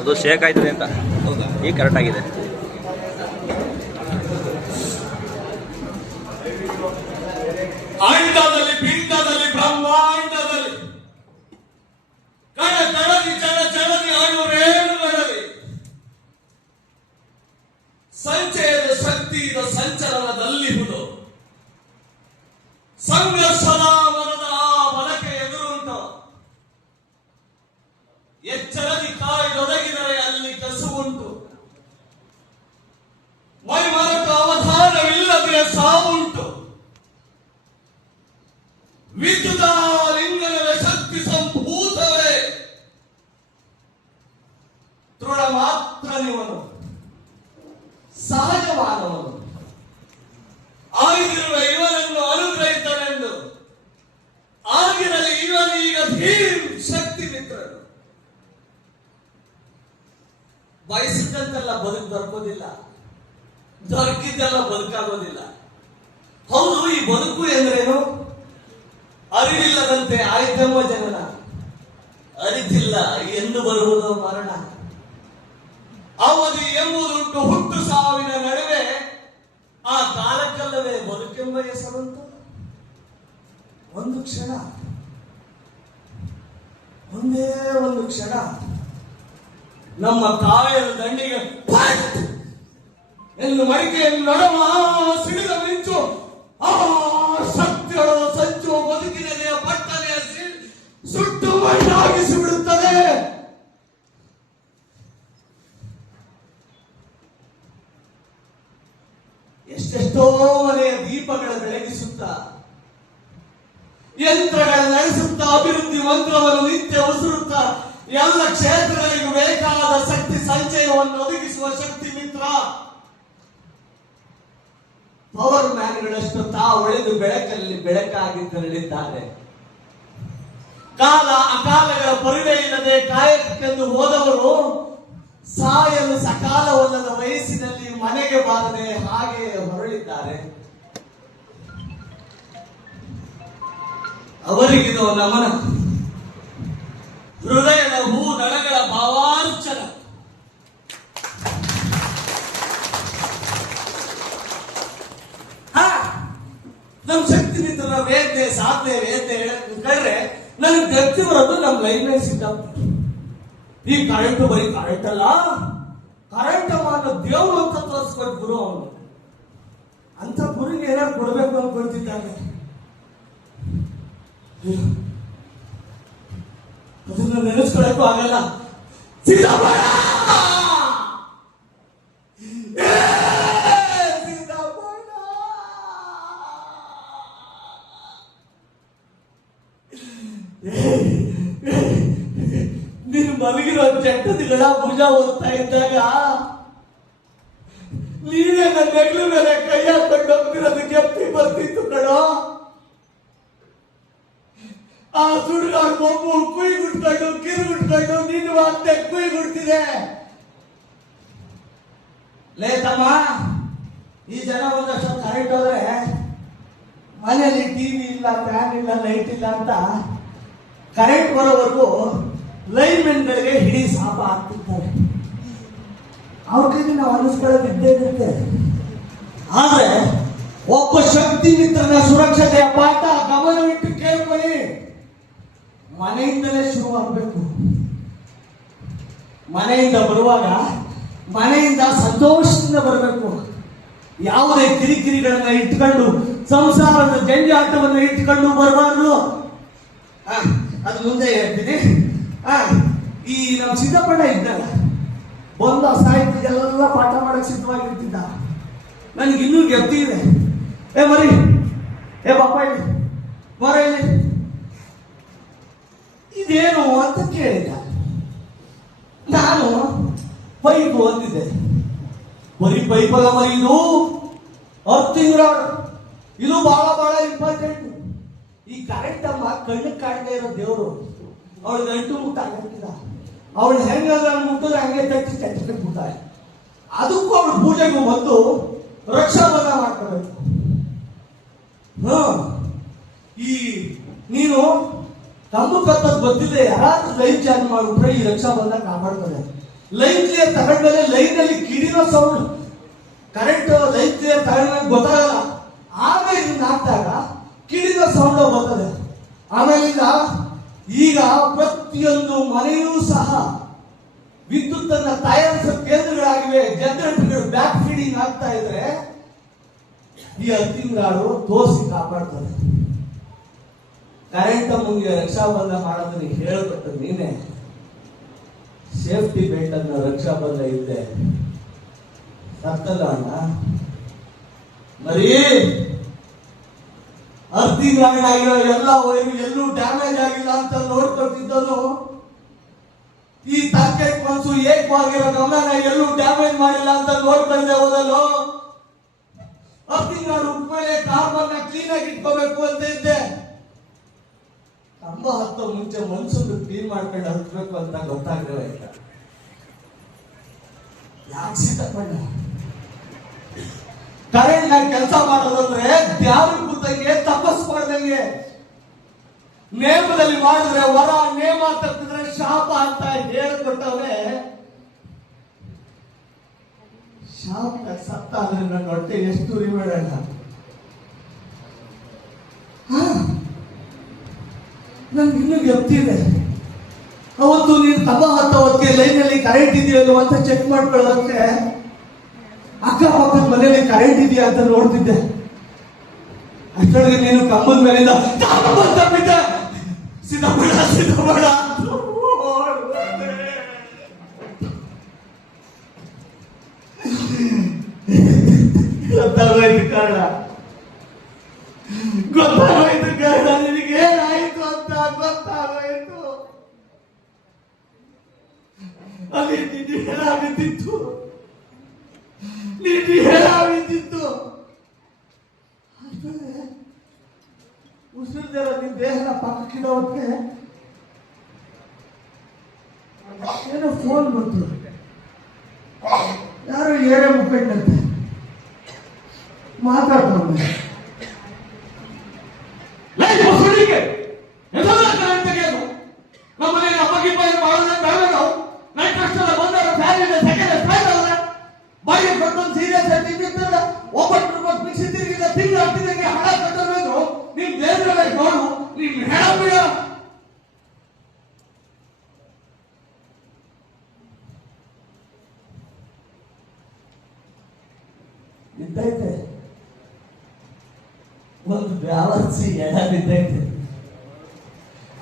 ಅದು ಶೇಕ್ ಆಯ್ತದೆ ಅಂತ. ಈಗ ಕರೆಕ್ಟ್ ಆಗಿದೆ. ಅಂಡದಲ್ಲಿ ಪಿಂಡದಲ್ಲಿ ಬ್ರಹ್ಮಾಂಡದಲ್ಲಿ ಕಣ ಕಣದಿ ಚಳ ಚಳದಿ ಆಡುವ ರೇಣುಗಳಲ್ಲಿ ಸಂಚಯದ ಶಕ್ತಿಯ ಸಂಚಲನದಲ್ಲಿರುವುದು ಸಂಘರ್ಷದ ಮನದ ಆ ಬಲಕ್ಕೆ ಎದುರುಂಟು. ಎಚ್ಚರದಿ ಕಾಯ್ದೊದಗಿದರೆ ಅಲ್ಲಿ ಕಸುವುಂಟು. ಮೈಮರಕ ಅವಧಾನವಿಲ್ಲದೆ ಸಾವುಂಟು. ವಿದ್ಯುತ ಲಿಂಗನದ ಶಕ್ತಿ ಸಂಭೂತವೇ ದೃಢ ಮಾತ್ರ ನಿವನು ಸಹಜವಾದವನು. ಆಗಿರುವ ಇವನನ್ನು ಅನುಗ್ರಹಿತನೆಂದು ಆಗಿರಲಿ ಇವನೀಗ ಧೀರ್ ಶಕ್ತಿ ಮಿತ್ರನು. ಬಯಸಿದಂತೆಲ್ಲ ಬದುಕು ದೊರಕೋದಿಲ್ಲ, ದೊರಕಿದ್ದೆಲ್ಲ ಬದುಕಾಗೋದಿಲ್ಲ. ಹೌದು, ಈ ಬದುಕು ಎಂದ್ರೇನು? ಅರಿವಿಲ್ಲದಂತೆ ಆಯ್ತೆಂಬ ಜನನ, ಅರಿತಿಲ್ಲ ಎಂದು ಬರುವುದು ಮರಣ. ಅವಧಿ ಎಂಬುದುಂಟು ಹುಟ್ಟು ಸಾವಿನ ನಡುವೆ, ಆ ಕಾಲಕ್ಕಲ್ಲವೇ ಬದುಕೆಂಬ ಹೆಸರುಂಟು. ಒಂದು ಕ್ಷಣ, ಒಂದೇ ಒಂದು ಕ್ಷಣ ನಮ್ಮ ಕಾಯದ ದಂಡಿಗೆ ಎಂದು ಮಡಿಕೆಯನ್ನು ನಡುವ ಸಿಡಿದ ಮಿಂಚು, ಆ ಶಕ್ತಿಗಳ ಸಂಚು ಬದುಕಿನ ಪಟ್ಟನೆಯ ಸುಟ್ಟು ಮಣ್ಣಾಗಿಸಿ ಬಿಡುತ್ತದೆ. ಎಷ್ಟೆಷ್ಟೋ ಮನೆಯ ದೀಪಗಳ ಬೆಳಗಿಸುತ್ತಾ, ಯಂತ್ರಗಳ ನಡೆಸುತ್ತಾ, ಅಭಿವೃದ್ಧಿ ಮಂತ್ರವನ್ನು ನಿತ್ಯ ಉಸಿರುತ್ತಾ, ಎಲ್ಲ ಕ್ಷೇತ್ರಗಳಿಗೂ ಬೇಕಾದ ಶಕ್ತಿ ಸಂಚಯವನ್ನು ಒದಗಿಸುವ ಶಕ್ತಿ ಮಿತ್ರ ಪವರ್ ಮ್ಯಾನ್ಗಳಷ್ಟು ತಾವು ಒಳೆದು ಬೆಳಕಲ್ಲಿ ಬೆಳಕಾಗಿ ತೆರಳಿದ್ದಾರೆ. ಕಾಲ ಅಕಾಲಗಳ ಪರಿವೆ ಇಲ್ಲದೆ ಕಾಯಕಕ್ಕೆಂದು ಹೋದವರು ಸಾಯಲು ಸಕಾಲವಲ್ಲದ ವಯಸ್ಸಿನಲ್ಲಿ ಮನೆಗೆ ಬಾರದೆ ಹಾಗೆ ಹೊರಳಿದ್ದಾರೆ. ಅವರಿಗಿದು ನಮನ, ಹೃದಯದ ಹೂ ದಳಗಳ ಭಾವಾರ್ಚನ. ನಮ್ ಶಕ್ತಿ ಮಿತ್ರರ ವೇದ್ಯ ಸಾಧನೆ ವೇದ್ಯ ಹೇಳಕ್ರೆ ನನಗೆ ಗತಿ ಬರೋದು ನಮ್ ಲೈನ್ ಸಿದ್ಧಾಂತ. ಈ ಕರೆಂಟ್ ಬರೀ ಕರೆಂಟ್ ಅಲ್ಲ, ಕರೆಂಟ್ ಅನ್ನೋ ದೇವರು ಅಂತ ತೋರಿಸ್ಕೊಟ್ಟು ಗುರು ಅವನು. ಅಂತ ಗುರುಗೆ ಏನಾದ್ರು ಕೊಡ್ಬೇಕು ಅನ್ಕೊಳ್ತಿದ್ದಾನೆ. ಅದನ್ನ ನೆನೆಸ್ಕೊಳಕ್ಕೂ ಆಗಲ್ಲ. ನೀನು ಮಲಗಿರೋ ಚಟ್ಟದಿಗಳ ಭುಜ ಓದ್ತಾ ಇದ್ದಾಗ ನೀನೇ ನನ್ನ ನೆಗ್ಲು ಮೇಲೆ ಕೈ ಹಾಕೊಂಡು ಹೋಗ್ತಿರೋದು ಕೆಪ್ಪಿ ಬರ್ತಿತ್ತು ಕಣೋ. ಆ ಸುಡುಗಾಡ ಬೊಬ್ಬು ಕುಯ್ ಗುಟ್ಕೊಂಡು ಕಿರು ಗುಟ್ಕೊಂಡು ನೀನು ಮತ್ತೆ ಕುಯ್ ಗುಡ್ತಿದೆ. ಲೇ ತಮ್ಮ, ಈ ಜನ ಒಂದಷ್ಟು ಕರೆಂಟ್ ಹೋದ್ರೆ ಮನೆಯಲ್ಲಿ ಟಿವಿ ಇಲ್ಲ, ಫ್ಯಾನ್ ಇಲ್ಲ, ಲೈಟ್ ಇಲ್ಲ ಅಂತ ಕರೆಂಟ್ ಬರೋವರೆಗೂ ಲೈನ್ಮೆನ್ಗಳಿಗೆ ಹಿಡಿ ಶಾಪ ಆಗ್ತಿರ್ತಾರೆ. ಅವ್ರ ಕೈಗೆ ನಾವು ಅನಿಸ್ಕೊಳ್ಳೋದು ಇದ್ದೇ ಇರುತ್ತೆ. ಆದ್ರೆ ಒಬ್ಬ ಶಕ್ತಿ ಮಿತ್ರನ ಸುರಕ್ಷತೆಯ ಪಾಠ ಗಮನವಿಟ್ಟು ಕೇಳ್ಕೊಳ್ಳಿ. ಮನೆಯಿಂದಲೇ ಶುರುವಾಗಬೇಕು. ಮನೆಯಿಂದ ಬರುವಾಗ ಮನೆಯಿಂದ ಸಂತೋಷದಿಂದ ಬರಬೇಕು. ಯಾವುದೇ ಕಿರಿಕಿರಿಗಳನ್ನ ಇಟ್ಕೊಂಡು, ಸಂಸಾರದ ಜಂಜಾಟವನ್ನು ಇಟ್ಕೊಂಡು ಬರಬಾರ್ದು. ಅದು ಮುಂದೆ ಹೇಳ್ತೀನಿ. ಈ ನಮ್ಮ ಸಿದ್ದಪ್ಪಣ್ಣ ಇದ್ದಲ್ಲ, ಬಂದು ಸಾಹಿತ್ಯದೆಲ್ಲ ಪಾಠ ಮಾಡಕ್ ಸಿದ್ಧವಾಗಿರ್ತಿದ್ದ. ನನಗೆ ಇನ್ನೂ ಗೆಪ್ತಿ ಇದೆ. ಏ ಮರಿ, ಏ ಪಾಪ ಇಲ್ಲಿ ಮರ ಇಲ್ಲಿ, ಇದೇನು ಅಂತ ಕೇಳಿದ. ನಾನು ಪೈಪ್ ಅಂದಿದ್ದೆ. ಬರೀ ಪೈಪಲ್ಲ ಮರಿ, ಇದು ಅರ್ತಿಂಗ್ ರಾಡ್. ಇದು ಬಹಳ ಬಹಳ ಇಂಪಾರ್ಟೆಂಟ್. ಈ ಕರೆಂಟ್ ಅಮ್ಮ ಕಣ್ಣು ಕಾಣದೇ ಇರೋ ದೇವರು. ಅವಳು ಗಂಟು ಮುಟ್ಟ ಹಾಕಿದ. ಅವಳು ಹೆಂಗಲ್ಲ ಮುಟ್ಟಿದ್ರೆ ಹಂಗೆ ತಟ್ಟಿ ಬಿಡ್ತಾರೆ. ಅದಕ್ಕೂ ಅವಳು ಪೂಜೆಗೂ ಬಂದು ರಕ್ಷಾಬಂಧನ ಮಾಡ್ಕೋಬೇಕು. ಹ ಈ ನೀನು ಕಂಬ ಕತ್ತದ್ ಗೊತ್ತಿದೆ, ಯಾರಾದ್ರೂ ಲೈನ್ ಚಾರ್ಜ್ ಮಾಡ್ಬಿಟ್ರೆ ಈ ರಕ್ಷಾ ಬಂಧ ಕಾಪಾಡ್ತಾರೆ. ಲೈನ್ ಕ್ಲಿಯರ್ ತಗೊಂಡ್ಮೇಲೆ ಲೈನ್ ಅಲ್ಲಿ ಕಿಡಿನೋ ಸೌಂಡ್, ಕರೆಂಟ್ ಲೈನ್ ಕ್ಲಿಯರ್ ತಗೊಂಡ್ಮೇಲೆ ಗೊತ್ತಾಗಲ್ಲ. ಆಮೇಲೆ ಇದನ್ನ ಹಾಕ್ದಾಗ ಕಿಡಿನೋ ಸೌಂಡ್ ಬರ್ತದೆ. ಆಮೇಲೆ ಈಗ ಪ್ರತಿಯೊಂದು ಮನೆಯೂ ಸಹ ವಿದ್ಯುತ್ ಅನ್ನ ತಯಾರಿಸೋ ಕೇಂದ್ರಗಳಾಗಿವೆ. ಜನರೇಟರ್ಗಳು ಬ್ಯಾಕ್ ಫೀಡಿಂಗ್ ಆಗ್ತಾ ಇದ್ರೆ ಈ ಹತ್ತಿಂಗಾಡು ತೋರಿಸಿ ಕಾಪಾಡ್ತಾರೆ. ಕರೆಂಟ್ ಮುಂದೆ ರಕ್ಷಾ ಬಂಧ ಮಾಡೋದನ್ನ ಹೇಳ್ಬಿಟ್ಟು ನೀನೆ ಸೇಫ್ಟಿ ಬೆಲ್ಟ್ ಅನ್ನ ರಕ್ಷಾ ಬಂಧ ಇಲ್ಲದೆ ಸತ್ತಲ್ಲ ಅಣ್ಣ. ಮರಿ ಅರ್ಧಿಂಗ್ ಆಗಿರೋ ಎಲ್ಲ ವೈರು ಎಲ್ಲೂ ಡ್ಯಾಮೇಜ್ ಆಗಿಲ್ಲ ಅಂತ ನೋಡ್ಕೊಳ್ತಿದ್ದನು. ಈ ತಾರ್ಕೆಟ್ ಮನ್ಸು ಏಕವಾಗಿರೋ ಗಮನ ಎಲ್ಲೂ ಡ್ಯಾಮೇಜ್ ಮಾಡಿಲ್ಲ ಅಂತ ನೋಡ್ಕೊಂಡೆ ಹೋದಲ್ಲೋ. ಅರ್ಧಿಂಗ್ ಉಟ್ಮೇಲೆ ಕಾರ್ಬನ್ನ ಕ್ಲೀನ್ ಆಗಿ ಇಟ್ಕೋಬೇಕು ಅಂತ ಇದ್ದೆ. ಕಂಬ ಹತ್ತೋ ಮುಂಚೆ ಮನ್ಸನ್ನು ಕ್ಲೀನ್ ಮಾಡ್ಕೊಂಡು ಹತ್ಬೇಕು ಅಂತ ಗೊತ್ತಾಗ್ತವೆ. ಯಾಕೆ ಸಿದ್ಧಪಣ್ಣ ಕರೆಂಟ್ ನಾಗ ಕೆಲಸ ಮಾಡೋದಂದ್ರೆ ಧ್ಯಾನ ಕೂತಂಗೆ ತಪಸ್ ಮಾಡ್ದಂಗೆ. ನೇಮದಲ್ಲಿ ಮಾಡಿದ್ರೆ ವರ, ನೇಮ ತಪ್ಪಿದ್ರೆ ಶಾಪ ಅಂತ ಹೇಳ್ಕೊಟ್ಟವ್ರೆ. ಶಾಪ ಸತ್ತ ಅಂದ್ರೆ ನನ್ನ ಹೊಟ್ಟೆ ಎಷ್ಟು ಉರಿಬೇಡಣ್ಣ. ನನ್ಗೆ ಇನ್ನೂ ಗೊತ್ತಿದೆ. ಅವತ್ತು ನೀನು ಕಂಬ ಹತ್ತೋದಕ್ಕೆ ಲೈನಲ್ಲಿ ಕರೆಂಟ್ ಇದೆಯಲ್ವ ಅಂತ ಚೆಕ್ ಮಾಡ್ಕೊಳ್ಳೋದಕ್ಕೆ ಅಕ್ಕಪಕ್ಕದ ಮನೆಯಲ್ಲಿ ಕರೆಂಟ್ ಇದೆಯಾ ಅಂತ ನೋಡ್ತಿದ್ದೆ. ಅಷ್ಟೊಳಗೆ ನೀನು ಕಂಬದ ಮೇಲಿಂದ ತಪ್ಪಿದ್ದೆ. ಸಿದ್ಧಬೇಡ ಸಿದ್ಧಬೇಡ ಗೊತ್ತಾಗೋಯ್ತು ಕಾರಣ, ಗೊತ್ತಾಗೋಯ್ತು ಕಾರಣ. ನಿನಗೆ ಏನಾಯ್ತು ಅಂತ ಗೊತ್ತಾಗೋಯ್ತು. ಅಲ್ಲಿ ನಿನ್ನ ಹೇಳಾಗುತ್ತಿತ್ತು, ನಿನ್ನ ಹೇಳಾಗುತ್ತಿತ್ತು. ಉಸಿರ್ದೆಲ್ಲ ನಿನ್ನ ದೇಹನ ಪಕ್ಕಕ್ಕಿಡೋಕೆ ಏನೋ ಫೋನ್ ಬಂತು. ಯಾರು ಏನೇ ಮುಖಂಡಂತೆ ಮಾತಾಡ್ತಾರೆ. ನಮ್ಮನೆ ಅಪ್ಪಗೆ ಮಾಡೋದೇ ಬೇಡ. ನಾವು ನೈಟ್ ಅಷ್ಟೆಲ್ಲ ಬಂದವರು ಫ್ಯಾಮಿಲಿ ಸೆಕೆಂಡ್ ಬಾಯಿ ಕೊಟ್ಟೊಂದು ಸೀರಿಯಸ್ ತಿಂದಿರ್ತದ. ಒಬ್ಬಟ್ಟು ಮಿಕ್ಸಿ ತಿರುಗಿದ ತಿಂಗಳು ಹತ್ತಿದಂಗೆ ಹಣ ಕಟ್ಟಬೇಕು. ನಿಮ್ ದೇಶದಲ್ಲಿ ನೋಡು, ನಿಮ್ ಹೇಳಬೇಡ. ಬಿದ್ದೈತೆ ಒಂದು ಬ್ಯಾವರ್ಸಿ ಎಡ ಬಿದ್ದೈತೆ.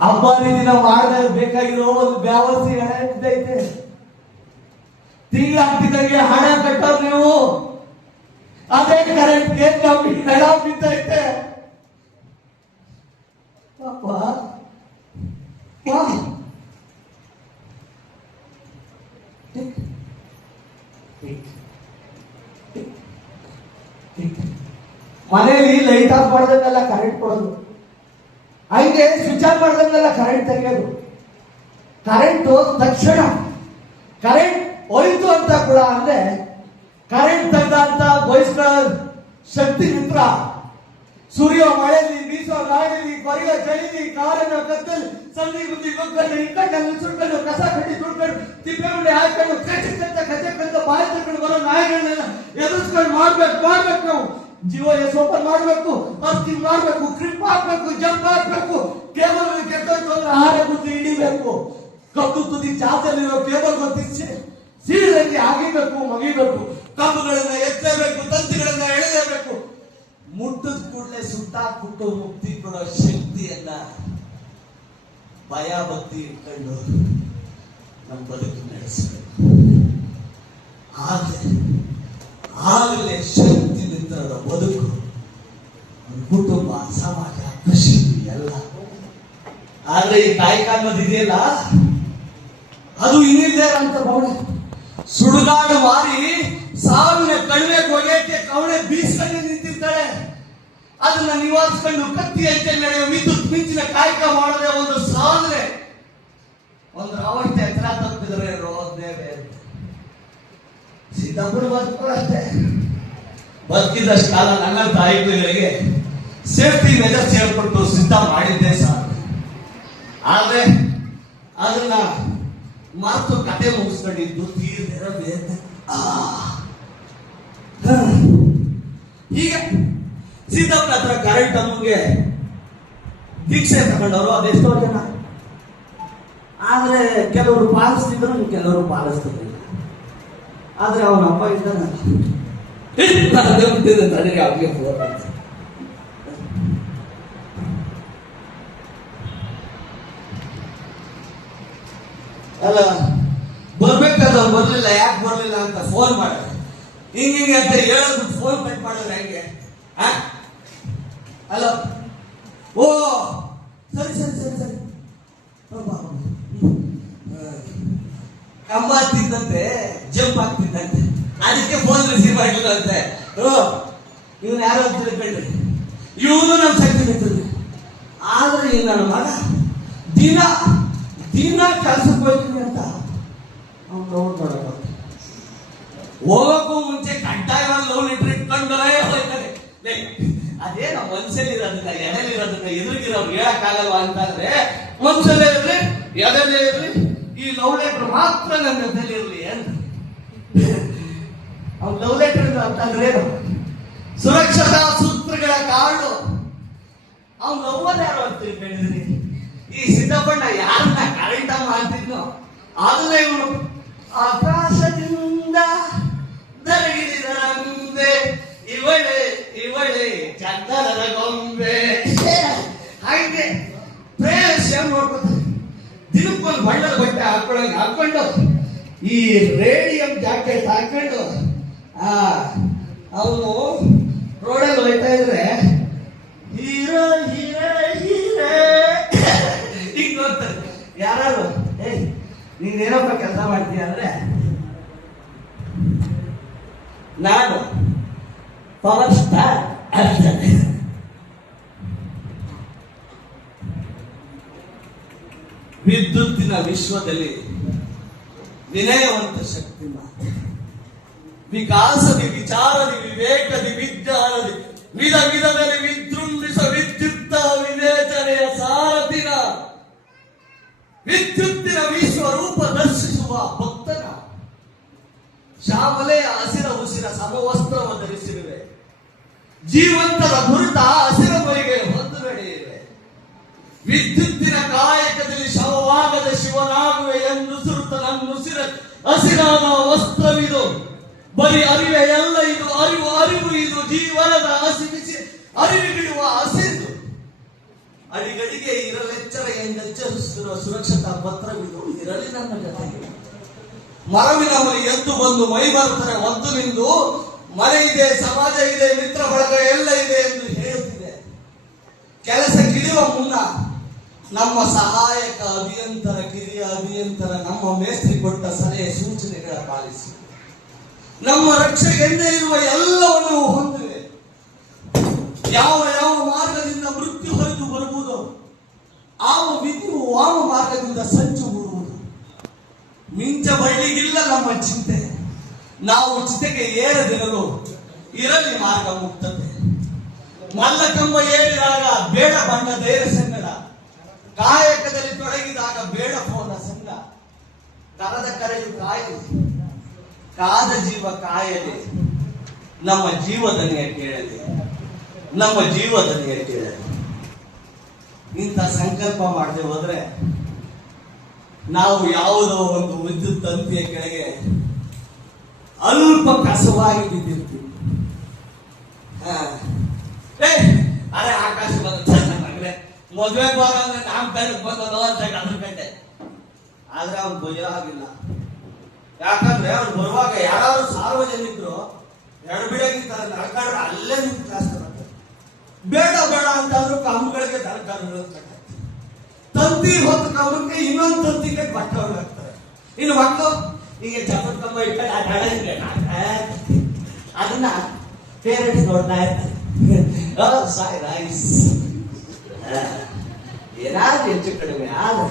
ಹಬ್ಬದ ದಿನ ಮಾಡಿದಾಗ ಬೇಕಾಗಿರೋ ಒಂದು ಬ್ಯಾವರ್ಸಿ ಎಡ ಬಿದ್ದೈತೆ. ತಿಂಗಳು ಹಾಕ್ತಿದಂಗೆ ಹಣ ಕಟ್ಟೋರು ನೀವು. ಅದೇ ಕರೆಂಟ್ಗೆ ನಮ್ಗೆ ಹೆಣ ಬಿದ್ದೈತೆ. ಪಾಪ ಮನೆಯಲ್ಲಿ ಲೈಟ್ ಆಫ್ ಮಾಡ್ದಂಗೆಲ್ಲ ಕರೆಂಟ್ ಕೊಡೋದು, ಹಂಗೆ ಸ್ವಿಚ್ ಆಫ್ ಮಾಡ್ದಂಗೆಲ್ಲ ಕರೆಂಟ್ ತೆಗೆಯೋದು. ಕರೆಂಟ್ ತಕ್ಷಣ ಕರೆಂಟ್ ಹೋಯ್ತು ಅಂತ ಕೂಡ ಅಂದ್ರೆ ಕರೆಂಟ್ ತೆಗೆದಂತ ಬಯಸ್ಕೊಳ್ಳೋ ಶಕ್ತಿ ಮಿತ್ರ. ಸುರಿಯೋ ಮಳೆಯಲ್ಲಿ, ಬೀಸೋ ಗಾಳಿಯಲ್ಲಿ, ಕೊರಿಯೋ ಚಳಿಲಿ, ಕಾರನ್ನ ಕತ್ತಲ್ಲಿ ಸಂದಿ ಗುದ್ದಿ ಗೊಗ್ಗಲ್ಲಿ ಇಕ್ಕಂಡು ಸುಟ್ಕೊಂಡು ಕಸ ಕಟ್ಟಿ ತುಳ್ಕೊಂಡು ತಿಪ್ಪೆ ಉಂಡೆ ಹಾಕೊಂಡು ಕಚ್ಚಕ್ಕಂತ ಬಾಯಿ ತಕೊಂಡು ಬರೋ ನಾಯಿಗಳನ್ನೆಲ್ಲ ಎದುರಿಸ್ಕೊಂಡು ಮಾಡ್ಬೇಕು ನಾವು. ಜೀವ ಎಸ್ ಓಪನ್ ಮಾಡ್ಬೇಕು, ಅರ್ತಿಂಗ್ ಮಾಡ್ಬೇಕು, ಕ್ರಿಪ್ ಹಾಕ್ಬೇಕು, ಜಂಪ್ ಹಾಕ್ಬೇಕು. ಕೇಬಲ್ ಕೆಟ್ಟೋಯ್ತು ಅಂದ್ರೆ ಆಹಾರ ಗುದ್ದು ಹಿಡಿಬೇಕು. ಕದ್ದು ತುದಿ ಚಾತಲ್ಲಿರೋ ಕೇಬಲ್ ಗೊತ್ತಿಸಿ ಸೀಳಂಗೆ ಆಗಿಬೇಕು, ಮಗಿಬೇಕು. ಕಂಬಗಳನ್ನ ಎತ್ತಲೇಬೇಕು, ತಂತಿಗಳನ್ನ ಎಳೆಯಬೇಕು. ಮುಟ್ಟದ ಕೂಡಲೇ ಸುಟ್ಟಾಕ್ಬಿಟ್ಟು ಮುಕ್ತಿ ಕೊಡೋ ಶಕ್ತಿಯನ್ನ ಭಯ ಭಕ್ತಿ ಇಟ್ಕೊಂಡು ನಮ್ಮ ಬದುಕು ನಡೆಸಬೇಕು. ಆಗಲೇ ಶಕ್ತಿ ಮಿತ್ರರ ಬದುಕು, ಕುಟುಂಬ, ಸಮಾಜ, ಕೃಷಿ ಎಲ್ಲ. ಆದ್ರೆ ಈ ಕಾಯಕ ಅನ್ನೋದು ಇದೆಯಲ್ಲ, ಅದು ಇನ್ನಿಲ್ಲದೆ ಅಂತ ಭಾವನೆ. ಸುಡುಗಾಡು ಮಾರಿ ಸಾವಿನ ಕಡಿಮೆ ಕೊಗೆಯಕ್ಕೆ ಕವಣೆ ಬೀಸ್ಕೊಂಡು ನಿಂತಿರ್ತಾಳೆ. ಅದನ್ನ ನಿವಾರಿಸ್ಕೊಂಡು ಕತ್ತಿ ಅಂಚೆ ನಡೆಯುವ ವಿದ್ಯುತ್ ಮಿಂಚಿನ ಕಾಯಕ ಮಾಡೋದೇ ಒಂದು ಸಾಧನೆ. ಒಂದು ಅವಸ್ಥೆ ಎತ್ತರ ತಪ್ಪಿದ್ರೆ ರೋಧನೆ ಬೇರೆ. ಸಿದ್ದಪ್ಪನ ಬದುಕಷ್ಟೇ. ಬದುಕಿದಷ್ಟು ಕಾಲ ನನ್ನ ತಾಯಿಗಳಿಗೆ ಸೇಫ್ಟಿ ಮೆಜರ್ಸ್ ಹೇಳ್ಬಿಟ್ಟು ಸಿದ್ಧ ಮಾಡಿದ್ದೆ ಸರ್. ಆದ್ರೆ ಅದನ್ನ ಮಾತು ಕತೆ ಮುಗಿಸ್ಕೊಂಡಿದ್ದು ತೀರ್ದಿರೋ ಬೇರೆ. ಹೀಗೆ ಸಿದ್ದಪ್ಪನ ಹತ್ರ ಕರೆಂಟ್ ಅಮ್ಮಗೆ ದೀಕ್ಷೆ ತಗೊಂಡವರು ಅದೆಷ್ಟೋ ಜನ. ಆದ್ರೆ ಕೆಲವರು ಪಾಲಿಸ್ತಿದ್ರು, ಕೆಲವರು ಪಾಲಿಸ್ತಿರ್ಲಿಲ್ಲ. ಆದ್ರೆ ಅವನ ಅಪ್ಪ ಇದ್ದಾನೆ ತನಗೆ ಅವ್ರಿಗೆ ಫೋನ್ ಅಂತ. ಅಲ್ಲ ಬರ್ಬೇಕಾದ್ರೆ ಬರ್ಲಿಲ್ಲ, ಯಾಕೆ ಬರ್ಲಿಲ್ಲ ಅಂತ ಫೋನ್ ಮಾಡ ಹಿಂಗೆ ಅಂತ ಹೇಳೋದು ಫೋನ್ ಕಟ್ ಮಾಡಿದ್ರೆ ಹೆಂಗೆ? ಅಲ್ಲ ಓ ಸರಿ ಸರಿ ಸರಿ ಸರಿ ಕಂಬ ತಿಂದಂತೆ ಜಂಪ್ ಆಗ್ತಿದ್ದಂತೆ, ಅದಕ್ಕೆ ಫೋನ್ ರಿಸೀವ್ ಆಗಿಲ್ಲ ಅಂತೆ. ಇವನು ಯಾರು ಅಂತ ತಿಳ್ಕೊಂಡ್ರಿ, ಇವನು ನಮ್ಮ ಶಕ್ತಿ ಬಿಟ್ಟಿದ್ರಿ. ಆದ್ರೆ ಈ ನನ್ನ ಮಗ ದಿನ ದಿನ ಕೆಲ್ಸಕ್ಕೆ ಹೋಗ್ತೀನಿ ಅಂತ ಅವ್ನು ನೋಡ್ಕೊಡಕ ಹೋಗೋಕ್ಕೂ ಮುಂಚೆ ಕಡ್ಡಾಯವಾಗಿ ಲವ್ ಲೆಟರ್ ಇಟ್ಕೊಂಡೇ ಹೋಗ್ತಾರೆ. ಅದೇನೋ ಮನ್ಸಲ್ಲಿ ಇರೋದನ್ನ ಎದೆಲಿರೋದನ್ನ ಎದುರಿಗಿರೋರು ಹೇಳಕ್ಕಾಗಲ್ವಾ ಅಂತಂದ್ರೆ, ಮನ್ಸಲ್ಲೇ ಇರ್ಲಿ ಎದೆಲೇ ಇರ್ಲಿ ಈ ಲವ್ ಲೆಟರ್ ಮಾತ್ರ ನನ್ನ ಜೊತೆಲಿ ಇರ್ಲಿ ಅಂತ. ಅವ್ನು ಲವ್ ಲೆಟರ್ ಅಂತಂದ್ರೆ ಏನು? ಸುರಕ್ಷತಾ ಸೂತ್ರಗಳ ಕಾರಣ ಅವ್ನು ಲವ್ವಲ್ಲಿ ಯಾರು ಅಂತ ತಿಳ್ಕೊಂಡಿದ್ರಿ. ಈ ಸಿದ್ದಪ್ಪಣ್ಣ ಯಾರನ್ನ ಕರೆಂಟ ಮಾಡ್ತಿದ್ನೋ ಅದನ್ನ ಇವನು ಆಕಾಶದಿಂದ ದರಗಿರಿದ ಮುಂದೆ ಇವಳೆ ಇವಳೆ ಚಂದನದ ಗೊಂಬೆ ಹಾಗೆ ಪ್ರೇಯಸ್ ನೋಡ್ಕೊತಾರೆ. ದಿನಕ್ಕೊಂದು ಬಣ್ಣದ ಬಟ್ಟೆ ಹಾಕೊಂಡು ಈ ರೇಡಿಯಂ ಜಾಕೆಟ್ ಹಾಕೊಂಡು ಅವನು ರೋಡಲ್ಲಿ ಹೋಯ್ತಾ ಇದ್ರೆ ಹೀರೋ ಹೀರೋ ಹೀರೋ ಈಗ ನೋಡ್ತಾರೆ ಯಾರು. ನೀನೇನಪ್ಪ ಕೆಲಸ ಮಾಡ್ತೀಯ ಅಂದ್ರೆ, ನಾನು ಪವರ್ ಸ್ಟಾರ್ ಆಗ್ತದೆ. ವಿದ್ಯುತ್ತಿನ ವಿಶ್ವದಲ್ಲಿ ವಿನಯವಂತ ಶಕ್ತಿ ಮಾತ್ರ, ವಿಕಾಸದಿ ವಿಚಾರದಿ ವಿವೇಕದಿ ವಿಜ್ಞಾನದಿ ವಿಧ ವಿಧದಲ್ಲಿ ವಿಜೃಂಭಿಸ ವಿದ್ಯುತ್ತ ವಿವೇಚನೆಯ ಸಾರಥಿನ ವಿದ್ಯುತ್ತಿನ ವಿಶ್ವರೂಪ ದರ್ಶಿಸುವ ಭಕ್ತನ ಶ್ಯಾಮಲೆಯ ಹಸಿರ ಉಸಿರ ಸಮವಸ್ತ್ರವನ್ನು ಧರಿಸಿರುವೆ. ಜೀವಂತರ ಗುರುತ ಹಸಿರ ಮೈಗೆ ಹೊತ್ತು ನಡೆಯುವೆ. ವಿದ್ಯುತ್ತಿನ ಕಾಯಕದಲ್ಲಿ ಶವವಾಗದ ಶಿವನಾಗುವೆ ಎಂದು ಸುರುತ ನನ್ನುಸಿರ ಹಸಿರಾದ ವಸ್ತ್ರವಿದು. ಬರೀ ಅರಿವೆ ಎಲ್ಲ ಇದು, ಅರಿವು ಅರಿವು ಇದು, ಜೀವನದ ಹಸಿ ಬಿಸಿ ಅರಿವಿಗಿಡುವ ಹಸಿರು. ಅಡಿಗಡಿಗೆ ಇರಲೆಚ್ಚರ ಎಂದೆಚ್ಚರಿಸುತ್ತಿರುವ ಸುರಕ್ಷತಾ ಪತ್ರವಿದು, ಇರಲಿ ನನ್ನ ಜೊತೆಗೆ. ಮರವಿನ ಮನೆ ಎದ್ದು ಬಂದು ಮೈ ಬರ್ತಾರೆ ಒದ್ದು ನಿಂದು, ಮನೆ ಇದೆ, ಸಮಾಜ ಇದೆ, ಮಿತ್ರ ಬಳಗ ಎಲ್ಲ ಇದೆ ಎಂದು ಹೇಳುತ್ತಿದೆ. ಕೆಲಸಕ್ಕಿಳಿಯುವ ಮುನ್ನ ನಮ್ಮ ಸಹಾಯಕ ಅಭಿಯಂತರ, ಕಿರಿಯ ಅಭಿಯಂತರ, ನಮ್ಮ ಮೇಸ್ತ್ರಿ ಕೊಟ್ಟ ಸಲಹೆ ಸೂಚನೆಗಳ ಪಾಲಿಸಿ ನಮ್ಮ ರಕ್ಷೆಗೆಂದೇ ಇರುವ ಎಲ್ಲವನ್ನು ಹೊಂದಿವೆ. ಯಾವ ಯಾವ ಮಾರ್ಗದಿಂದ ಮೃತ್ಯು ಹೊರತು ಬರುವುದು, ಆವ ವಿಧಿಯು ವಾಮ ಮಾರ್ಗದಿಂದ ಸಂಚು ಬರುವುದು. ಮಿಂಚ ಬಳ್ಳಿಗಿಲ್ಲ ನಮ್ಮ ಚಿಂತೆ, ನಾವು ಚಿತೆಗೆ ಏರದಿರಲು ಇರಲಿ ಮಾರ್ಗ ಮುಕ್ತತೆ. ಮಲ್ಲಕಂಬ ಏರಿದಾಗ ಬೇಡ ಬಣ್ಣ ಧೈರ್ಯ ಸಂಗಡ, ಕಾಯಕದಲ್ಲಿ ತೊಡಗಿದಾಗ ಬೇಡ ಫೋನ ಸಂಗ. ಕರದ ಕರೆಯು ಕಾಯಲಿ, ಕಾದ ಜೀವ ಕಾಯಲಿ, ನಮ್ಮ ಜೀವದನಿಯ ಕೇಳಲಿ, ನಮ್ಮ ಜೀವದನಿಯ ಕೇಳಲಿ. ಇಂಥ ಸಂಕಲ್ಪ ಮಾಡದೆ ಹೋದ್ರೆ ನಾವು ಯಾವುದೋ ಒಂದು ವಿದ್ಯುತ್ ತಂತಿಯ ಕೆಳಗೆ ಅಲ್ಪ ಕಸವಾಗಿ ಬಿದ್ದಿರ್ತೀವಿ. ಅರೆ ಆಕಾಶ ಬಂದ್ರೆ ಮದುವೆ ಬಾರ ಅಂದ್ರೆ ನಾಮ್ ಬೆಳಗ್ಗೆ ಬಂದದ ಅಂತ ಅದ್ರ ಗಂಟೆ. ಆದ್ರೆ ಅವ್ನು ಭಯ ಆಗಿಲ್ಲ. ಯಾಕಂದ್ರೆ ಅವ್ರು ಬರುವಾಗ ಯಾರು ಸಾರ್ವಜನಿಕರು ಎಡಬಿಡಾಗಿರ್ತಾರೆ, ನಡ್ಕೊಂಡ್ರೆ ಅಲ್ಲೇ ನಿಂತು ಕ್ಲಾಸ್ ತಗೊಂಡು ಬೇಡ ಬೇಡ ಅಂತಂದ್ರು ಕಂಬಗಳಿಗೆ ದರ್ಕಾರ ತಂತಿ ಹೊತ್ತು ಕಂಬಕ್ಕೆ ಇನ್ನೊಂದು ತಂತಿ ಕಟ್ಟಿ ಬಟ್ಟೆ ಹಾಕ್ತಾರೆ. ಇನ್ನು ಮಕ್ಕಳು ಈಗ ಚಪ್ಪದ ಕಂಬ ಇಟ್ಕೊಂಡು ಆಟ ಆಡೋದಿಲ್ಲ, ಅದನ್ನ ಪೇರೆಂಟ್ಸ್ ನೋಡ್ತಾ ಇರ್ತಾರೆ. ಏನಾದ್ರು ಹೆಚ್ಚು ಕಡಿಮೆ ಆದ್ರೆ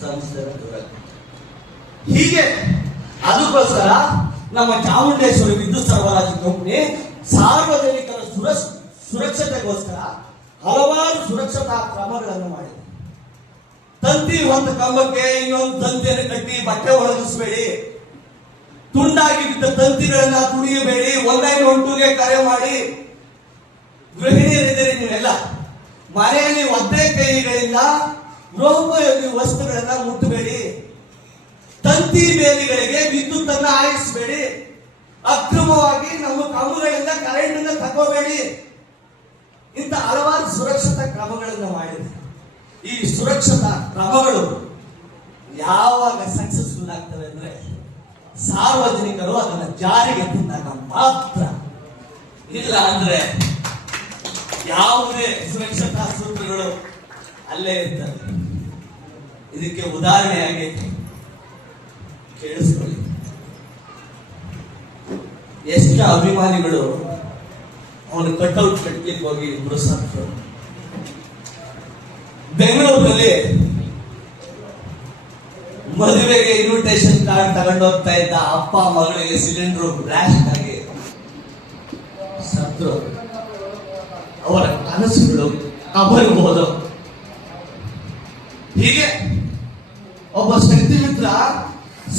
ಸಂಸ್ಥೆ ದೂರ. ಹೀಗೆ ಅದಕ್ಕೋಸ್ಕರ ನಮ್ಮ ಚಾಮುಂಡೇಶ್ವರಿ ವಿದ್ಯುತ್ ಸರಬರಾಜು ಕಂಪನಿ ಸಾರ್ವಜನಿಕರ ಸುರಕ್ಷತೆಗೋಸ್ಕರ ಹಲವಾರು ಸುರಕ್ಷತಾ ಕ್ರಮಗಳನ್ನು ಮಾಡಿದೆ. ತಂತಿ ಒಂದು ಕಂಬಕ್ಕೆ ಇನ್ನೊಂದು ತಂತಿಯನ್ನು ಕಟ್ಟಿ ಬಟ್ಟೆ ಒಣಗಿಸಬೇಡಿ, ತುಂಡಾಗಿ ಬಿದ್ದ ತಂತಿಗಳನ್ನ ತುಳಿಯಬೇಡಿ, 112ಗೆ ಕರೆ ಮಾಡಿ. ಗೃಹಿಣಿಯರಿದ್ದರೆ ನೀವೆಲ್ಲ ಮನೆಯಲ್ಲಿ ಒದ್ದೆ ಕೈಗಳಿಂದ ಗೃಹೋಪಯೋಗಿ ವಸ್ತುಗಳನ್ನ ಮುಟ್ಟಬೇಡಿ, ತಂತಿ ಬೇಲಿಗಳಿಗೆ ವಿದ್ಯುತ್ ಅನ್ನ ಹಾಯಿಸಬೇಡಿ, ಅಕ್ರಮವಾಗಿ ನಮ್ಮ ಕಂಬಗಳಿಂದ ಕರೆಂಟ್ ಅನ್ನ ತಗೋಬೇಡಿ. ಇಂಥ ಹಲವಾರು ಸುರಕ್ಷತಾ ಕ್ರಮಗಳನ್ನು ಮಾಡಿದೆ. ಈ ಸುರಕ್ಷತಾ ಕ್ರಮಗಳು ಯಾವಾಗ ಸಕ್ಸಸ್ಫುಲ್ ಆಗ್ತವೆ ಅಂದ್ರೆ ಸಾರ್ವಜನಿಕರು ಅದನ್ನ ಜಾರಿಗೆ ತಂದಾಗ ಮಾತ್ರ. ಇಲ್ಲ ಅಂದ್ರೆ ಯಾವುದೇ ಸುರಕ್ಷತಾ ಸೂತ್ರಗಳು ಅಲ್ಲೇ ಇರ್ತವೆ. ಇದಕ್ಕೆ ಉದಾಹರಣೆಯಾಗಿ ಕೇಳಿಸ್ಕೊಳ್ಳಿ. ಎಷ್ಟು ಅಭಿಮಾನಿಗಳು ಅವನು ಕಟ್ಔಟ್ ಕಟ್ಲಿಕ್ಕೆ ಹೋಗಿ ಇಬ್ರು ಸತ್ರು. ಬೆಂಗಳೂರಿನಲ್ಲಿ ಮದುವೆಗೆ ಇನ್ವಿಟೇಷನ್ ಕಾರ್ಡ್ ತಗೊಂಡು ಹೋಗ್ತಾ ಇದ್ದ ಅಪ್ಪ ಮಗಳಿಗೆ ಸಿಲಿಂಡರ್ ಬ್ಲಾಸ್ಟ್ ಆಗಿ ಸತ್ರು. ಅವರ ಕನಸುಗಳು ಅಬರಬಹುದು. ಹೀಗೆ ಒಬ್ಬ ಶಕ್ತಿ ಮಿತ್ರ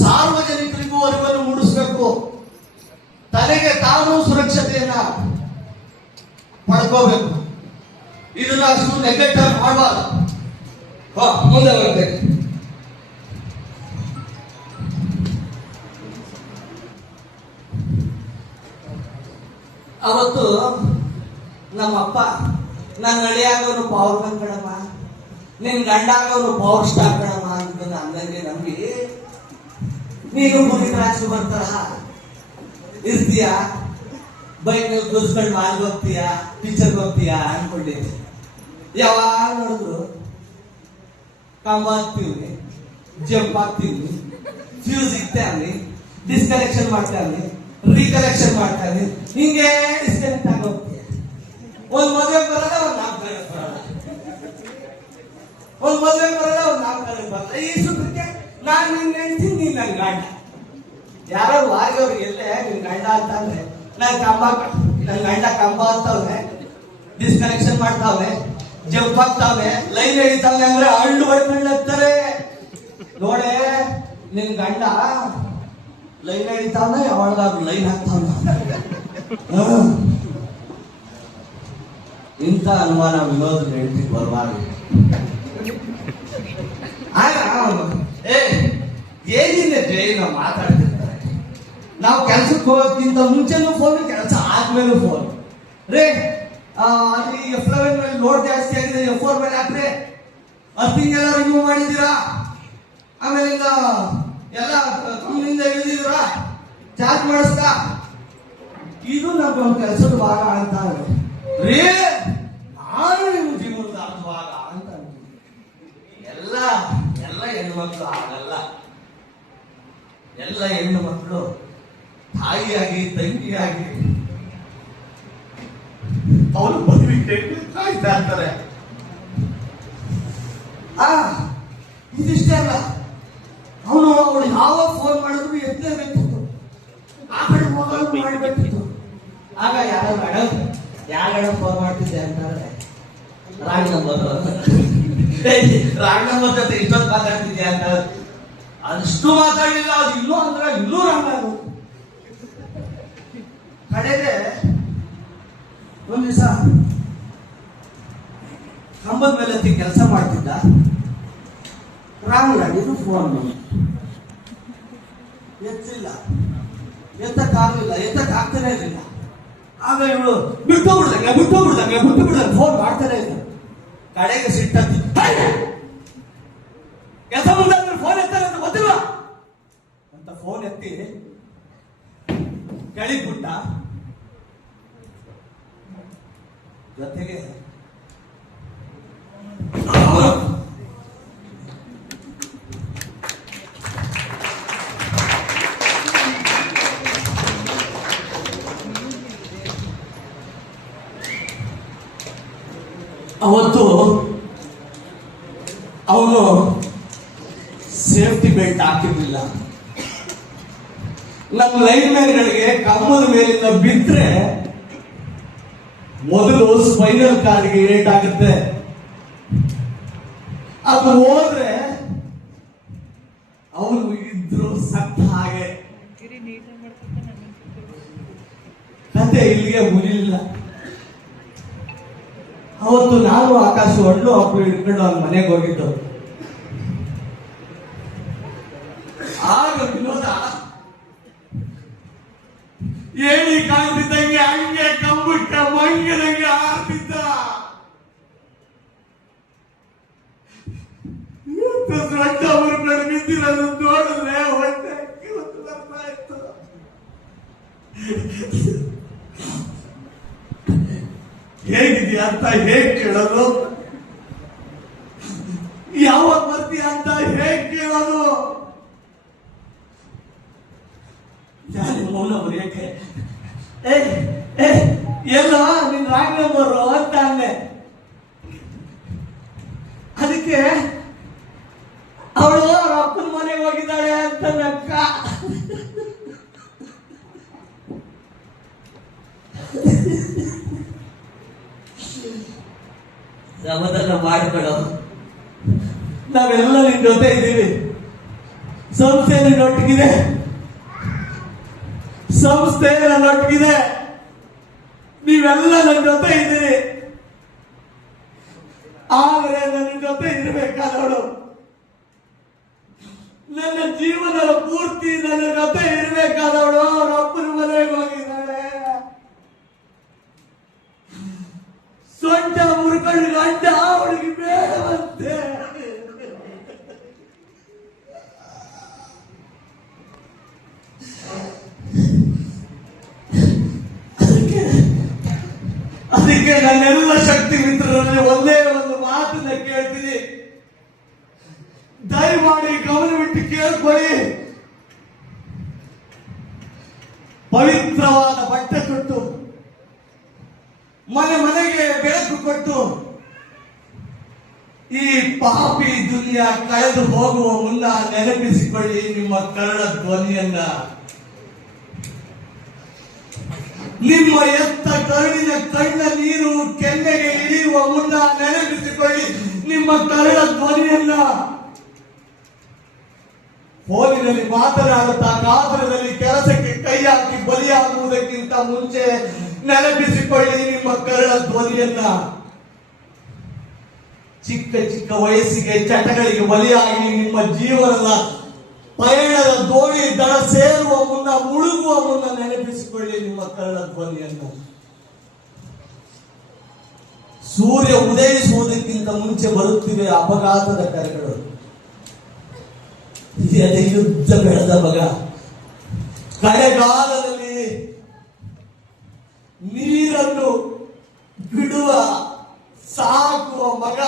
ಸಾರ್ವಜನಿಕರಿಗೂ ಅರಿವನ್ನು ಮೂಡಿಸಬೇಕು, ತನಗೆ ತಾನು ಸುರಕ್ಷತೆಯನ್ನ ಪಡ್ಕೋಬೇಕು. ಇದನ್ನ ಅಷ್ಟು ನೆಗ್ಲೆಕ್ಟ್ ಮಾಡಬಾರ್ದು. ಮುಂದೆ ಬರಬೇಕು. ಅವತ್ತು ನಮ್ಮಪ್ಪ ನನ್ನ ಅಳಿಯಾಗವನು ಪವರ್ ಬ್ಯಾಂಕ್ ಕಣಮ್ಮ, ನಿನ್ ಗಂಡಾಗವನು ಪವರ್ ಸ್ಟಾರ್ ಕಣಮ್ಮ ಅಂತ ಅಂದಂಗೆ ನಂಬಿ ನೀನು ಮುಗಿದ ರಾಶಿ ಬರ್ತಾರ ಇರ್ತೀಯ, ಬೈಕ್ ಕೂರಿಸ್ಕೊಂಡು ಮಾಲ್ಗೆ ಹೋಗ್ತೀಯ, ಟೀಚರ್ಗೆ ಹೋಗ್ತೀಯ ಅನ್ಕೊಂಡಿದ್ದೆ. ಯಾವಾಗ ನೋಡಿದ್ರು ಕಂಬ ಹಾಕ್ತೀವಿ, ಜಂಪ್ ಹಾಕ್ತೀವಿ, ಫ್ಯೂಸ್ ಇಕ್ತಾವಿ, ಡಿಸ್ಕನೆಕ್ಷನ್ ಮಾಡ್ತಾವಿ, ರೀಕನೆಕ್ಷನ್ ಮಾಡ್ತಾವಿ, ಹಿಂಗೆ ಡಿಸ್ಕನೆಕ್ಟ್ ಆಗಿ ಹೋಗ್ತೀಯ. ಒಂದ್ ಮದುವೆ ಬರೋದ ಒಂದ್ ನಾಮಕರಣ ಬರೋದ, ಒಂದ್ ಮದುವೆ ಬರೋದ ಒಂದ್ ನಾಮಕರಣ ಬರೋದ. ಈ ಸುಖಕ್ಕೆ ನಾನ್ ನಿನ್ ಹೇಳ್ತೀನಿ, ನೀನ್ ನನ್ ಗಂಡ. ಯಾರೋ ವಾರಿಯವ್ರು ಎಲ್ಲೇ ನಿನ್ ಗಂಡ ಅಂತಂದ್ರೆ ನನ್ ಗಂಡ ಕಂಬ ಹತ್ತವ್ರೆ, ಡಿಸ್ಕನೆಕ್ಷನ್ ಮಾಡ್ತಾವ್ರೆ, ಜಂಪ್ ಹಾಕ್ತಾವೆ, ಲೈನ್ ಎಳಿತಾವೆ ಅಂದ್ರೆ ಹಳ್ಳು ಹೊಡ್ಕೊಂಡು ಹತ್ತಾರೆ. ನೋಡೆ ನಿನ್ ಗಂಡ ಲೈನ್ ಎಳಿತಾವೆ, ಯಾವಾಗಾದ್ರು ಲೈನ್ ಹಾಕ್ತಾವ. ಇಂಥ ಅನುಮಾನ ವಿನೋದ್ ಹೇಳ್ತಿ ಬರಬಾರ್ದು. ಏನಿದೆ ನಾವು ಮಾತಾಡ್ತಿರ್ತಾರೆ. ನಾವು ಕೆಲ್ಸಕ್ಕೆ ಹೋಗೋಕ್ಕಿಂತ ಮುಂಚೆನೂ ಫೋನ್, ಕೆಲಸ ಆದ್ಮೇಲೂ ಫೋನ್. ರೇ ಅಲ್ಲಿ F11 ಮೇಲೆ ಲೋಡ್ ಜಾಸ್ತಿ ಆಗಿದೆ, F4 ಮೇಲೆ ಹಾಕ್ರೆ, ಅರ್ತಿಂಗ್ ಎಲ್ಲ ರಿಮೂವ್ ಮಾಡಿದ್ದೀರಾ, ಆಮೇಲೆ ಎಲ್ಲ ಕಂಪ್ನಿಯಿಂದ ಇಳಿದಿದ್ದೀರಾ, ಚಾರ್ಜ್ ಮಾಡಿಸ್ತಾ. ಇದು ನಮ್ಮ ಕೆಲಸದ ಭಾಗ ಅಂತ ರೇ, ನಾನು ನಿಮ್ಮ ಜೀವನದ ಭಾಗ ಅಂತ ಎಲ್ಲ ಹೆಣ್ಮಕ್ಳು ಆಗಲ್ಲ. ಎಲ್ಲ ಹೆಣ್ಣು ಮಕ್ಕಳು ತಾಯಿಯಾಗಿ ತಂಗಿಯಾಗಿ ಅವನು ಮದುವೆಗೆ ಕಾಯ್ತಾ ಇರ್ತಾರೆ. ಇದಿಷ್ಟೇ ಅಲ್ಲ, ಅವಳು ಯಾವಾಗ ಫೋನ್ ಮಾಡಿದ್ರು ಎತ್ತಲೇಬೇಕಿತ್ತು, ಆ ಕಡೆ ಹೋಗಲು ಮಾಡಬೇಕಿತ್ತು. ಆಗ ಯಾರ ಫೋನ್ ಮಾಡ್ತಿದ್ದೆ ಅಂತಂದ್ರೆ ರಾಂಗ್ ನಂಬರ್ ಜೊತೆ ಇಷ್ಟೊಂದು ಮಾತಾಡ್ತಿದ್ಯಾ ಅಂತ. ಅಷ್ಟು ಮಾತಾಡಿಲ್ಲ, ಅದು ಇನ್ನೂ ಅಂದ್ರೆ ಇನ್ನೂ ರಂಗಾಗು. ಕಡೆಗೆ ಒಂದ್ ದಿವಸ ಕಂಬದ ಮೇಲೆ ಹತ್ತಿ ಕೆಲಸ ಮಾಡ್ತಿದ್ದ, ರಾಂಗ್ ಇದು ಫೋನ್ ಎತ್ತಿಲ್ಲ, ಎತ್ತಕ್ಕಾಗ್ತಾನೆ ಇರಲಿಲ್ಲ. ಆಗ ಇವಳು ಬಿಟ್ಟೋಗ್ಬಿಡ್ದಂಗೆ ಫೋನ್ ಮಾಡ್ತಾನೆ ಇಲ್ಲ. ಕಡೆಗೆ ಸಿಟ್ಟತ್ತಿ, ಕೆಲಸ ಮುಂದಾದ್ರೆ ಫೋನ್ ಎತ್ತಾರೆ ಅಂತ ಗೊತ್ತಿಲ್ಲ ಅಂತ ಫೋನ್ ಎತ್ತಿ ಕೆಳಗಿಬಿಟ್ಟ. ಜೊತೆಗೆ ಅವತ್ತು ಅವನು ಸೇಫ್ಟಿ ಬೆಲ್ಟ್ ಹಾಕಿರ್ಲಿಲ್ಲ. ನಮ್ಮ ಲೈನ್ ಮ್ಯಾನ್ಗಳಿಗೆ ಕಂಬದ ಮೇಲಿಂದ ಬಿದ್ದರೆ ಮೊದಲು ಸ್ಪೈನಲ್ ಕಾರ್ಡ್ಗೆ ಏಟ್ ಆಗುತ್ತೆ, ಅದು ಹೋದ್ರೆ ಅವನು ಇದ್ರು ಸತ್ತ ಹಾಗೆ. ಕತೆ ಇಲ್ಲಿಗೆ ಮುಗಿಲಿಲ್ಲ. ಅವತ್ತು ನಾನು ಆಕಾಶ ಹಣ್ಣು ಅಪ್ಪು ಹಿಡ್ಕೊಂಡು ಅವನ ಮನೆಗೆ ಹೋಗಿದ್ದು. ಆಗ ವಿನೋದ ಏನಿ ಕಾಣ್ತಿದ್ದಂಗೆ ಹಂಗೆ ಕಂಬಿಟ್ಟ ಮಂಗನಂಗೆ ಆಡ್ತಿದ್ದ. ದೊಡ್ಡ ಅವರು ಬಿದ್ದಿರೋದು ನೋಡಿದ್ರೆ ಹೊಟ್ಟೆ ಕಿತ್ತು ಬರ್ತಾ ಇತ್ತು. ಹೇಗಿದೆಯಾ ಅಂತ ಹೇಗ್ ಕೇಳೋದು, ಯಾವಾಗ ಬರ್ತೀಯ ಅಂತ ಹೇಗ್ ಕೇಳೋದು. ಯಾರು ಮೌನ ಬರೆಯಕ್ಕೆ ಎಲ್ಲ ನಿನ್ ರಾಂಗ್ ನಂಬರ್ ಅಂತ ಅಂದೆ. ಅದಕ್ಕೆ ಅವಳು ಅವ್ರ ಅಪ್ಪನ ಮನೆಗೆ ಹೋಗಿದ್ದಾಳೆ ಅಂತ ನಕ್ಕ. ಸಮಾಧಾನ ಮಾಡಿಕೊಳ್ಳೋ, ನಾವೆಲ್ಲ ನಿನ್ ಜೊತೆ ಇದ್ದೀವಿ. ಸಂಸ್ಥೆ ನನ್ನೊಟ್ಟಿಗಿದೆ, ಸಂಸ್ಥೆ ನನ್ನೊಟ್ಟಿಗಿದೆ, ನೀವೆಲ್ಲ ನನ್ನ ಜೊತೆ ಇದ್ದೀರಿ. ಆದ್ರೆ ನನ್ನ ಜೊತೆ ಇರಬೇಕಾದವಳು, ನನ್ನ ಜೀವನದ ಪೂರ್ತಿ ನನ್ನ ಜೊತೆ ಇರಬೇಕಾದವಳು ಅವ್ರ ಅಪ್ಪನ ಮನೆಗೆ ಹೋಗಿದ್ದಾಳೆ. ಸೊಂಟ ಮುರ್ಕೊಂಡು ಗಂಡ ಅವಳಿಗೆ ಬೇಡವಂತೆ. ಅದಕ್ಕೆ ನನ್ನೆಲ್ಲ ಶಕ್ತಿ ಮಿತ್ರರಲ್ಲಿ ಒಂದೇ ಒಂದು ಮಾತನ್ನ ಕೇಳ್ತೀನಿ, ದಯಮಾಡಿ ಗಮನವಿಟ್ಟು ಕೇಳ್ಕೊಳ್ಳಿ. ಪವಿತ್ರವಾದ ಬಟ್ಟೆ ತೊಟ್ಟು ಮನೆ ಮನೆಗೆ ಬೆಳಕು ಕೊಟ್ಟು ಈ ಪಾಪಿ ದುನಿಯಾ ಕಳೆದು ಹೋಗುವ ಮುನ್ನ ನೆನಪಿಸಿಕೊಳ್ಳಿ ನಿಮ್ಮ ಕರಳ ಧ್ವನಿಯನ್ನ. ನಿಮ್ಮ ಎತ್ತ ಕರುಳಿನ ಕಣ್ಣ ನೀರು ಕೆನ್ನೆಗೆ ಇಳಿಯುವ ಮುನ್ನ ನೆನಪಿಸಿಕೊಳ್ಳಿ ನಿಮ್ಮ ಕರಳ ಧ್ವನಿಯನ್ನ. ಫೋನಿನಲ್ಲಿ ಮಾತನಾಡುತ್ತಾ ಕಾತರದಲ್ಲಿ ಕೆಲಸಕ್ಕೆ ಕೈ ಹಾಕಿ ಬಲಿಯಾಗುವುದಕ್ಕಿಂತ ಮುಂಚೆ ನೆನಪಿಸಿಕೊಳ್ಳಿ ನಿಮ್ಮ ಕರಳ ಧ್ವನಿಯನ್ನ. ಚಿಕ್ಕ ಚಿಕ್ಕ ವಯಸ್ಸಿಗೆ ಚಟಗಳಿಗೆ ಬಲಿಯಾಗಿ ನಿಮ್ಮ ಜೀವನದ ಪಯಣದ ದೋಣಿ ದಡ ಸೇರುವ ಮುನ್ನ ಮುಳುಗುವ ಮುನ್ನ ನೆನಪಿಸಿಕೊಳ್ಳಿ ನಿಮ್ಮ ಕರಳ ಧ್ವನಿಯನ್ನ. ಸೂರ್ಯ ಉದಯಿಸುವುದಕ್ಕಿಂತ ಮುಂಚೆ ಬರುತ್ತಿವೆ ಅಪಘಾತದ ಕರೆಗಳು. ಅದೇ ಯುದ್ಧ ಬೆಳೆದ ಮಗ, ಕಡೆಗಾಲದಲ್ಲಿ ನೀರನ್ನು ಬಿಡುವ ಸಾಕುವ ಮಗ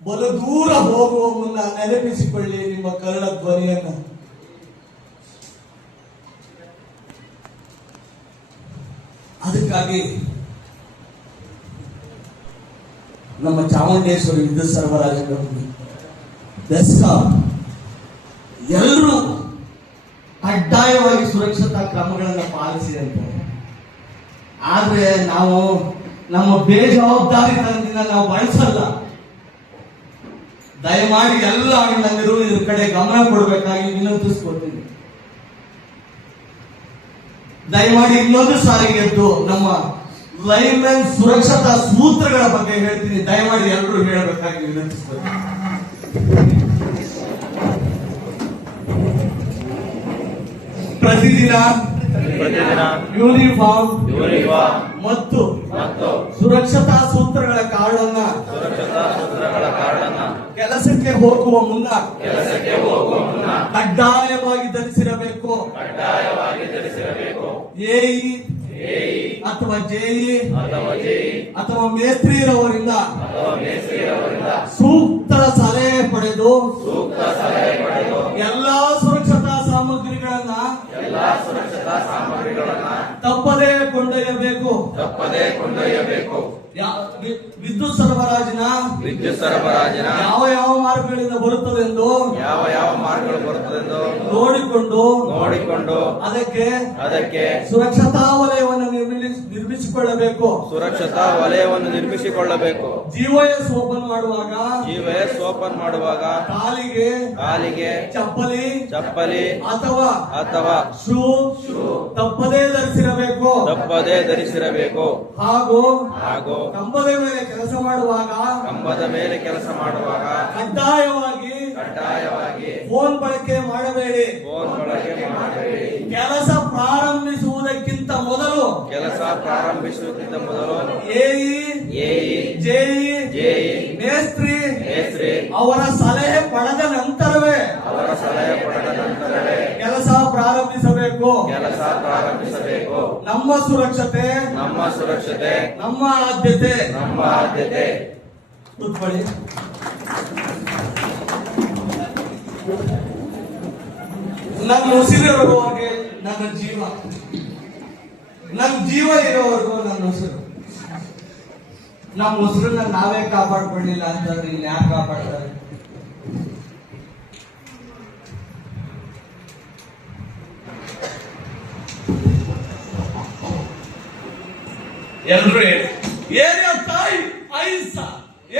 ಬಲು ದೂರ ಹೋಗುವ ಮುನ್ನ ನೆನಪಿಸಿಕೊಳ್ಳಿ ನಿಮ್ಮ ಕರಳ ಧ್ವನಿಯನ್ನ. ಅದಕ್ಕಾಗಿ ನಮ್ಮ ಚಾಮುಂಡೇಶ್ವರಿ ವಿದ್ಯುತ್ ಸರಬರಾಜು ಕಂಪನಿ, ಬೆಸ್ಕಾಂ ಎಲ್ಲರೂ ಕಡ್ಡಾಯವಾಗಿ ಸುರಕ್ಷತಾ ಕ್ರಮಗಳನ್ನು ಪಾಲಿಸಿ ಅಂತ. ಆದ್ರೆ ನಾವು ನಮ್ಮ ಬೇಜವಾಬ್ದಾರಿತನದಿಂದ ನಾವು ಬಳಸಲ್ಲ. ದಯಮಾಡಿ ಎಲ್ಲ ಅಣ್ಣಂದಿರು ಇದ್ರ ಕಡೆ ಗಮನ ಕೊಡಬೇಕಾಗಿ ವಿನಂತಿಸ್ಕೊಳ್ತೀನಿ. ದಯಮಾಡಿ ಇನ್ನೊಂದು ಸಾರಿಗೆ ಎದ್ದು ನಮ್ಮ ಲೈನ್ಮನ್ ಸುರಕ್ಷತಾ ಸೂತ್ರಗಳ ಬಗ್ಗೆ ಹೇಳ್ತೀನಿ, ದಯಮಾಡಿ ಎಲ್ಲರೂ ಹೇಳಬೇಕಾಗಿ ವಿನಂತಿಸ್ಕೊಳ್ತೀನಿ. ಪ್ರತಿದಿನ ಯೂನಿಫಾರ್ಮ್ ಮತ್ತು ಸುರಕ್ಷತಾ ಸೂತ್ರಗಳ ಕಾರ್ಡನ್ನ ಕೆಲಸಕ್ಕೆ ಹೋಗುವ ಮುನ್ನ ಕಡ್ಡಾಯವಾಗಿ ಧರಿಸಿರಬೇಕು. ಎಇ ಅಥವಾ ಜೆಇ ಅಥವಾ ಮೇಸ್ತ್ರಿರವರಿಂದ ಸೂಕ್ತ ಸಲಹೆ ಪಡೆದು ಎಲ್ಲಾ ಸುರಕ್ಷತಾ ಸಾಮಗ್ರಿಗಳನ್ನ ತಪ್ಪದೇ ಕೊಂಡೊಯ್ಯಬೇಕು. ವಿದ್ಯುತ್ ಸರಬರಾಜಿನ ಯಾವ ಯಾವ ಮಾರ್ಗಗಳಿಂದ ಬರುತ್ತದೆಂದು ನೋಡಿಕೊಂಡು ಅದಕ್ಕೆ ಸುರಕ್ಷತಾ ವಲಯವನ್ನು ನಿರ್ಮಿಸಿಕೊಳ್ಳಬೇಕು. GOS ಓಪನ್ ಮಾಡುವಾಗ ಕಾಲಿಗೆ ಚಪ್ಪಲಿ ಅಥವಾ ಶೂ ತಪ್ಪದೇ ಧರಿಸಿರಬೇಕು. ಹಾಗೂ ಕಂಬದ ಮೇಲೆ ಕೆಲಸ ಮಾಡುವಾಗ ಕಡ್ಡಾಯವಾಗಿ ಫೋನ್ ಬಳಕೆ ಮಾಡಬೇಡಿ. ಕೆಲಸ ಪ್ರಾರಂಭಿಸುವುದಕ್ಕಿಂತ ಮೊದಲು ಜೆಇ ಮೇಸ್ತ್ರಿ ಅವರ ಸಲಹೆ ಪಡೆದ ನಂತರವೇ ಕೆಲಸ ಪ್ರಾರಂಭಿಸಬೇಕು. ನಮ್ಮ ಸುರಕ್ಷತೆ ನಮ್ಮ ಆದ್ಯತೆ. ಕೂತ್ಕೊಳ್ಳಿ. ನನ್ನ ಉಸಿರಿರುವವರೆಗೆ ನನ್ನ ಜೀವ ಇರೋವರೆಗೂ ನನ್ನ ಉಸಿರು. ನಮ್ಮ ಉಸಿರನ್ನ ನಾವೇ ಕಾಪಾಡ್ಕೊಳ್ಳಿಲ್ಲ ಅಂತಂದ್ರೆ ಇನ್ನು ಯಾರು ಕಾಪಾಡ್ತಾರೆ? ಎಲ್ರು ಏರಿಯಾ ತಾಯಿ ಐಸಾ,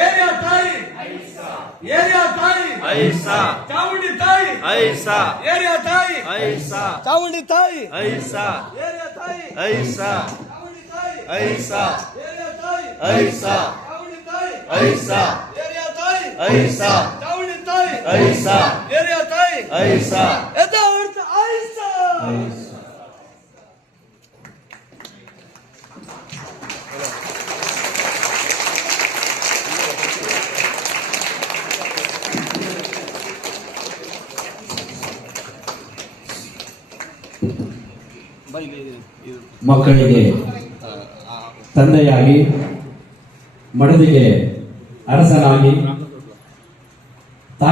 ಏರಿಯಾ ತಾಯಿ ಐಸಾ, ಏರಿಯಾ ತಾಯಿ ಐಸಾ, ಚಾಮುಂಡಿ ತಾಯಿ ಐಸಾ, ಏರಿಯಾ ತಾಯಿ ಐಸಾ, ಚಾಮುಂಡಿ ತಾಯಿ ಐಸಾ, ಏರಿಯಾ ತಾಯಿ ಐಸಾ, ಚಾಮುಂಡಿ ತಾಯಿ ಐಸಾ, ಏರಿಯಾ ತಾಯಿ ಐಸಾ, ಚಾಮುಂಡಿ ತಾಯಿ ಐಸಾ, ಏರಿಯಾ ತಾಯಿ ಐಸಾ, ಚಾಮುಂಡಿ ತಾಯಿ ಐಸಾ, ಏರಿಯಾ ತಾಯಿ ಐಸಾ, ಯಥಾರ್ಥ ಐಸಾ. ಮಕ್ಕಳಿಗೆ ತಂದೆಯಾಗಿ ಮಡದಿಗೆ ಅರಸನಾಗಿ